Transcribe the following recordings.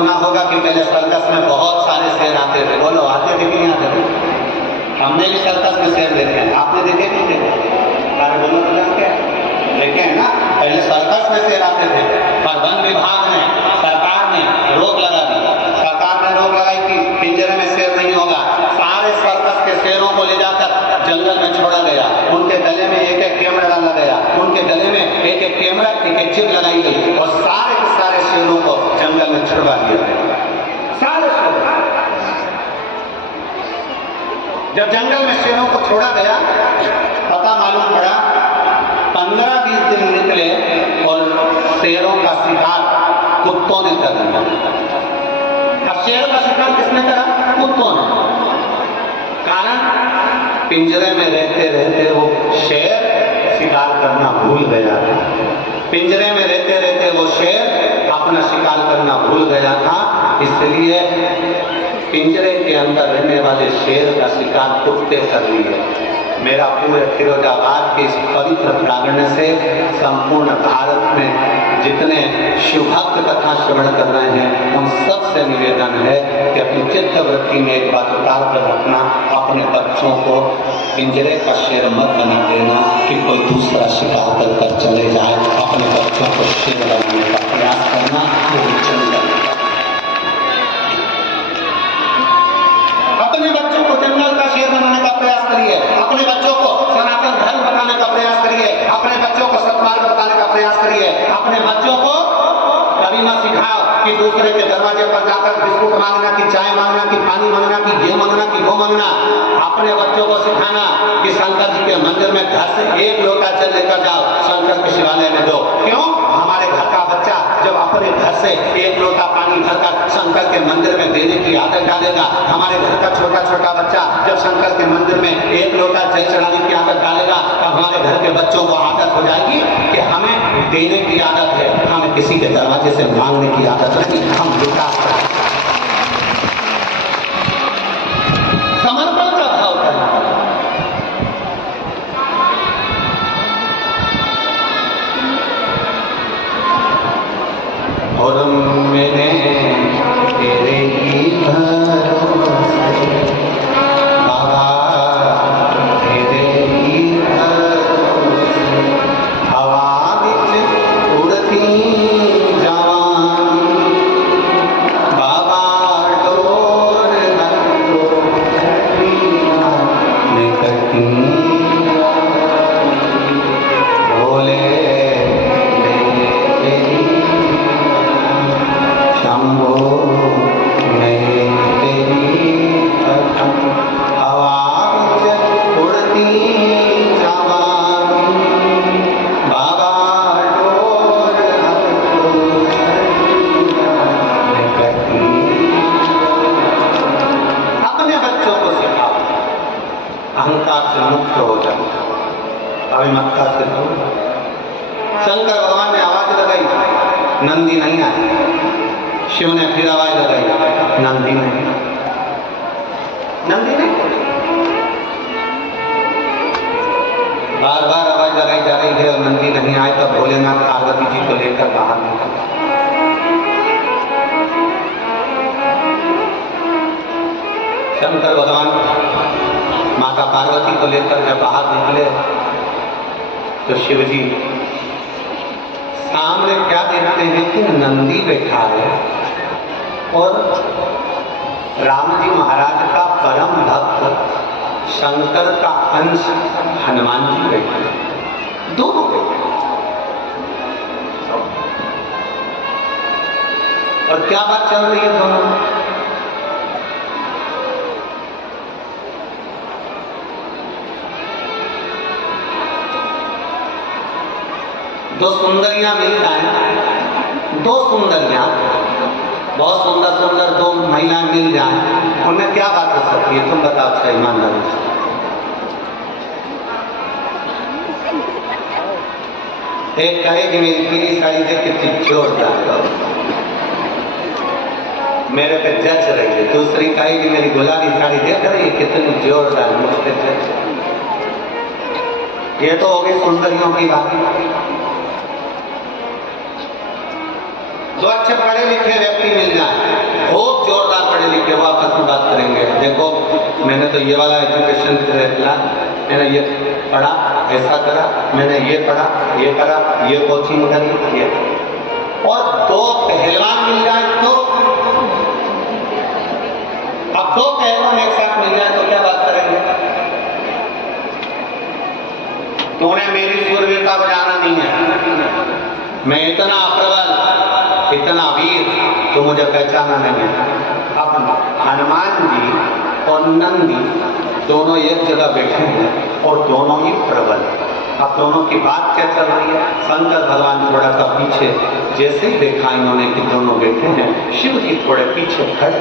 सुना होगा कि पहले सर्कस में बहुत सारे शेर आते थे। बोलो आते थे कि नहीं आते थे? हमने भी सर्कस में शेर देखे हैं, आपने देखे नहीं देखे? अरे बोलो तो क्या देखे हैं ना? पहले सर्कस में शेर आते थे, पर वन विभाग ने, सरकार ने रोक लगा दी। सरकार ने रोक लगाई कि पिंजरे में शेर नहीं होगा। सारे सर्कस के शेरों को ले जाकर जंगल में छोड़ा गया। उनके गले में एक एक कैमरा डाला गया, उनके गले में एक एक कैमरा, एक एक चिप लगाई गई और सारे के सारे शेरों को जंगल में छुड़वा दिया गया। सारे शेर जब जंगल में शेरों को छोड़ा गया, पता मालूम पड़ा 15-20 दिन निकले और शेरों का शिकार कुत्तों ने कर दिया। अब शेर का शिकार किसने करा? कुत्तों ने। कारण पिंजरे में रहते रहते वो शेर शिकार करना भूल गया था। पिंजरे में रहते रहते वो शेर अपना शिकार करना भूल गया था, इसलिए पिंजरे के अंदर रहने वाले शेर का शिकार कुत्ते कर लिए। मेरा पूरे फिरोजाबाद के इस पवित्र प्रांगण से संपूर्ण भारत में जितने शिवभक्त कथा श्रवण कर रहे हैं उन सब से निवेदन है कि अपनी चित्तवृत्ति में एक बात उतार कर रखना, अपने बच्चों को पिंजरे का शेर मत बना देना कि कोई दूसरा शिकार कर चले जाए। अपने बच्चों को शेर बनाने का प्रयास करना, वो जंगल। अपने बच्चों को जंगल का शेर बनाने का प्रयास करिए, अपने बच्चों को सनातन धर्म बताने का प्रयास करिए, अपने बच्चों को सत्मार्ग बताने का प्रयास करिए। अपने बच्चों को कभी न सिखाओ कि दूसरे के दरवाजे पर जाकर बिस्कुट मांगना, कि चाय मांगना, कि पानी मांगना, कि घी मांगना, कि वो मांगना। अपने बच्चों को सिखाना कि शंकर जी के मंदिर में घर से एक लोटा जल लेकर जाओ, शंकर के शिवालय में दो। क्यों? हमारे घर का बच्चा जब अपने घर से एक लोटा पानी भरकर शंकर के मंदिर में देने की आदत डालेगा, हमारे घर का छोटा छोटा बच्चा जब शंकर के मंदिर में एक लोटा जल चढ़ाने की आदत डालेगा, तब हमारे घर के बच्चों को आदत हो जाएगी कि हमें देने की आदत है, हमें किसी के दरवाजे से मांगने की आदत नहीं। हम विकास करें, समर्पण का भाव करना। और मैंने तेरे ही भरोसे बाबा, तेरे ही भरोसे हवा विच उड़ती जवानी बाबा, डोर निकटी बोले शंभो मैं तेरी हवा उड़ती जवानी बाबा, डोर निकटी। अपने बच्चों को सिखाओ, अहंकार से मुक्त हो जाओ, अभिमत्ता से दूर। शंकर भगवान ने आवाज लगाई, नंदी नहीं आई। शिव ने फिर आवाज लगाई, नंदी नहीं, नंदी नहीं। बार बार आवाज लगाई जा रही है और नंदी नहीं आए, तब भोलेनाथ पार्वती जी को लेकर बाहर निकले। शंकर भगवान माता पार्वती को लेकर जब बाहर निकले तो शिव जी सामने क्या देखते हैं कि नंदी बैठा है और राम जी महाराज का परम भक्त शंकर का अंश हनुमान जी बैठे, दोनों बैठे। और क्या बात चल रही है दोनों में? दो सुंदरियां मिल जाए, दो सुंदरियां बहुत सुंदर सुंदर दो महिलाएं मिल जाएं, उनमें क्या बात हो सकती है? तुम बताओ अच्छा ईमानदारी से। एक कहेगी मेरी पीली साड़ी देख के कितनी जोरदार, मेरे पे जच रही है। दूसरी कहेगी मेरी गुलाबी साड़ी देख रही है कितनी जोरदार, मुझसे जच। ये तो हो गई सुंदरियों की बात। दो अच्छे पढ़े लिखे व्यक्ति मिल जाए, ये वाला एजुकेशन प्लान, मैंने ये पढ़ा, ऐसा करा, मैंने ये पढ़ा, ये करा, ये कोचिंग करी, ये। और दो पहलवान मिल जाए तो, अब दो पहलवान एक साथ मिल जाए तो क्या बात करेंगे? तूने मेरी सूरवीरता बजाना नहीं है, मैं इतना प्रबल, इतना वीर, तो मुझे पहचाना नहीं है। अब हनुमान जी और नंदी दोनों एक जगह बैठे हैं और दोनों ही प्रबल। अब दोनों की बात क्या चल रही है? शंकर भगवान थोड़ा सा पीछे, जैसे ही देखा इन्होंने कि दोनों बैठे हैं, शिव जी थोड़े पीछे खड़े,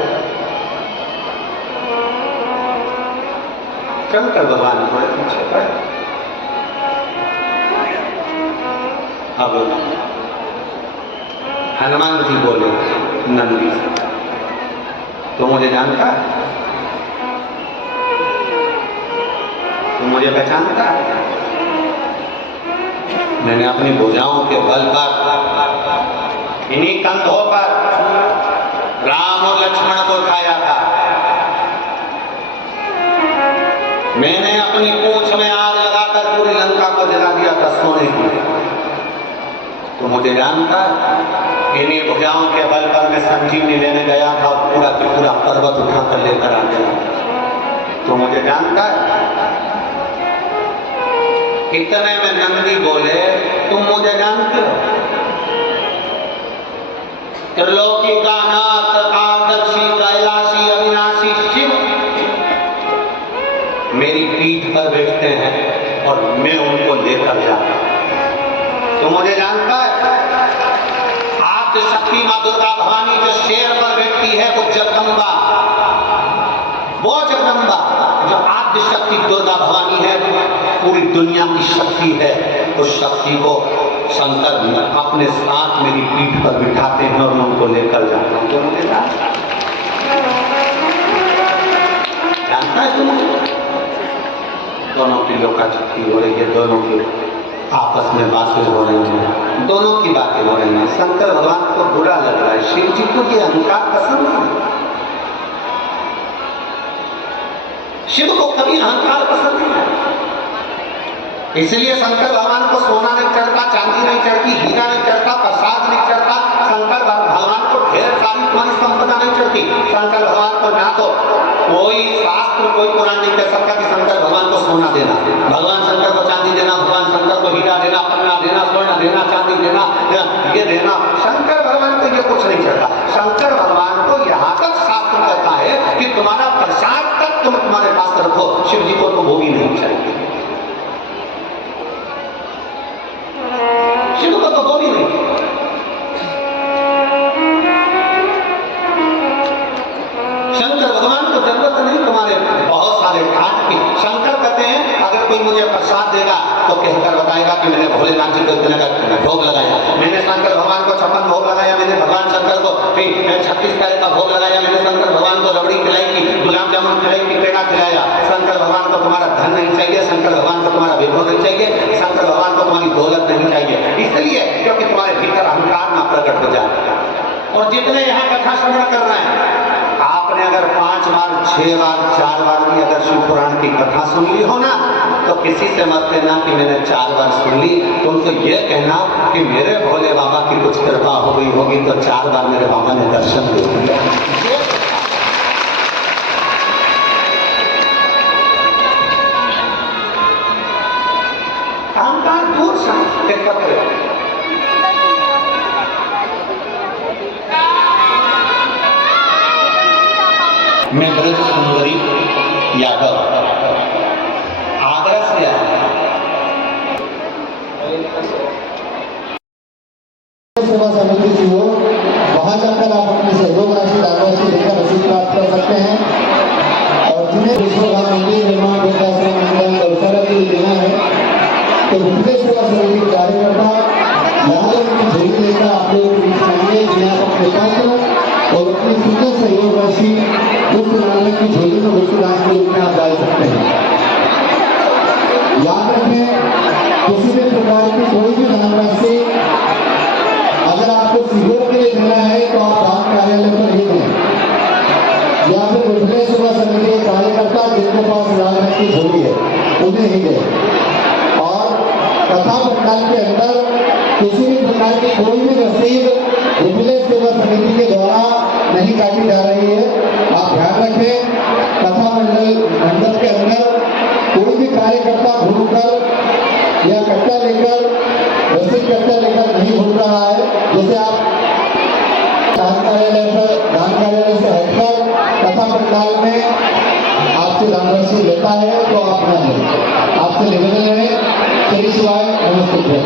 शंकर भगवान थोड़े पीछे खड़े। अब हनुमान जी बोले नंदी से, तो मुझे जानता है, तो मुझे पहचानता है। मैंने अपनी भुजाओं के बल पर, इन्हीं कंधों पर राम और लक्ष्मण को उठाया था। मैंने अपनी पूंछ में आग लगाकर पूरी लंका को जला दिया था सोने की। तो मुझे जानता है, इन्हीं भुजाओं के बल पर मैं संजीवनी लेने गया था, पूरा के पूरा पर्वत उठाकर लेकर आ गया। तो मुझे जानता है। इतने में नंदी बोले, तुम मुझे जानते हो? त्रिलोकी का नाथ, कामदर्शी, कैलाशी, अविनाशी शिव मेरी पीठ पर बैठते हैं और मैं उनको लेकर जाता हूं। तो मुझे जानता है, आद्य शक्ति मां दुर्गा भवानी जो शेर पर बैठती है वो जगदम्बा, वो जगदम्बा जो आद्य शक्ति दुर्गा भवानी है, पूरी दुनिया की शक्ति है। उस शक्ति को शंकर अपने साथ मेरी पीठ पर बिठाते हैं और उनको लेकर जाता हूं। तो मुझे जानता है तुम, दोनों की लोकाचक्ति हो रही है, दोनों की आपस में बातें हो रही हैं, दोनों की बातें हो रही हैं। शंकर भगवान को बुरा लग रहा है, शिव जी को ये अहंकार पसंद नहीं। शिव को कभी अहंकार पसंद नहीं है, इसलिए शंकर भगवान को सोना नहीं चढ़ता, चांदी नहीं चढ़ती, हीरा नहीं चढ़ता, प्रसाद नहीं चढ़ता। शंकर भगवान को ढेर सारी तुम्हारी संपदा नहीं चढ़ती। शंकर भगवान को ना तो कोई शास्त्र, कोई पुराण नहीं कह सकता कि शंकर भगवान को सोना देना, भगवान शंकर को चांदी देना, भगवान शंकर को हीरा देना, पन्ना देना, स्वर्ण देना, चांदी देना, ये देना। शंकर भगवान को ये कुछ नहीं चढ़ता। शंकर भगवान को यहाँ तक शास्त्र कहता है कि तुम्हारा प्रसाद तक तुम तुम्हारे पास रखो, शिव जी को तो वो भी नहीं चाहिए, शिव को तो वो भी नहीं। शंकर भगवान को जरूरत नहीं तुम्हारे बहुत सारे काट की। शंकर कहते हैं अगर कोई मुझे प्रसाद देगा तो कहकर बताएगा कि मैंने भोलेनाथ जी को इतने का भोग लगाया, मैंने शंकर भगवान को 56 भोग लगाया, मैंने भगवान शंकर को 36 तरह का भोग लगाया, मैंने शंकर भगवान को रबड़ी खिलाई की, गुलाब जामुन खिलाई की, पेड़ा खिलाया। शंकर भगवान को तुम्हारा धन नहीं चाहिए, शंकर भगवान को तुम्हारा वैभव नहीं चाहिए, शंकर भगवान को तुम्हारी दौलत नहीं चाहिए, इसलिए क्योंकि तुम्हारे भीतर अहंकार ना प्रकट हो जाए। और जितने यहाँ कथा श्रवण कर रहे हैं, आपने अगर 5 बार, 6 बार, 4 बार भी अगर शिव पुराण की कथा सुन ली हो ना, तो किसी से मत कहना कि मैंने 4 बार सुन ली, तो उनको ये कहना कि मेरे भोले बाबा की कुछ कृपा हो गई होगी तो 4 बार मेरे बाबा ने दर्शन दे दिया। अहंकार दूर से मैं ब्रज सुंदरी यादव आगरा से आया। सेवा समिति की ओर वहां जाकर आप अपनी सहयोग राशि धनराशि लेकर रसीद प्राप्त कर सकते हैं। और जिन्हें विश्वभर मंदिर निर्माण वृद्धाश्रम अनुदान गौशाला के लिए लेना है तो वित्तीय सेवा समिति के कार्यकर्ता यहाँ की झोली लेकर आप लोग आएंगे, जिन्हें आप अपने पत्र और अपनी सुंदर सहयोग राशि उस नागरिक की झोली में भुगतान के रूप में आप डाल सकते हैं। भूलने ही गए। और कथा पंडाल के अंदर किसी भी प्रकार की कोई भी रसीद विजिलेंस सेवा समिति के द्वारा नहीं काटी जा रही है। आप ध्यान रखें, कथा मंडप के अंदर कोई भी कार्यकर्ता घूमकर या कट्टा लेकर रसीद कट्टा लेकर नहीं घूम रहा है। जैसे आप दान कार्यालय से हटकर कथा पंडाल में आपसे दान राशि लेता है तो आप न लें। आपसे निवेदन है, श्री शिवाय, नमस्ते।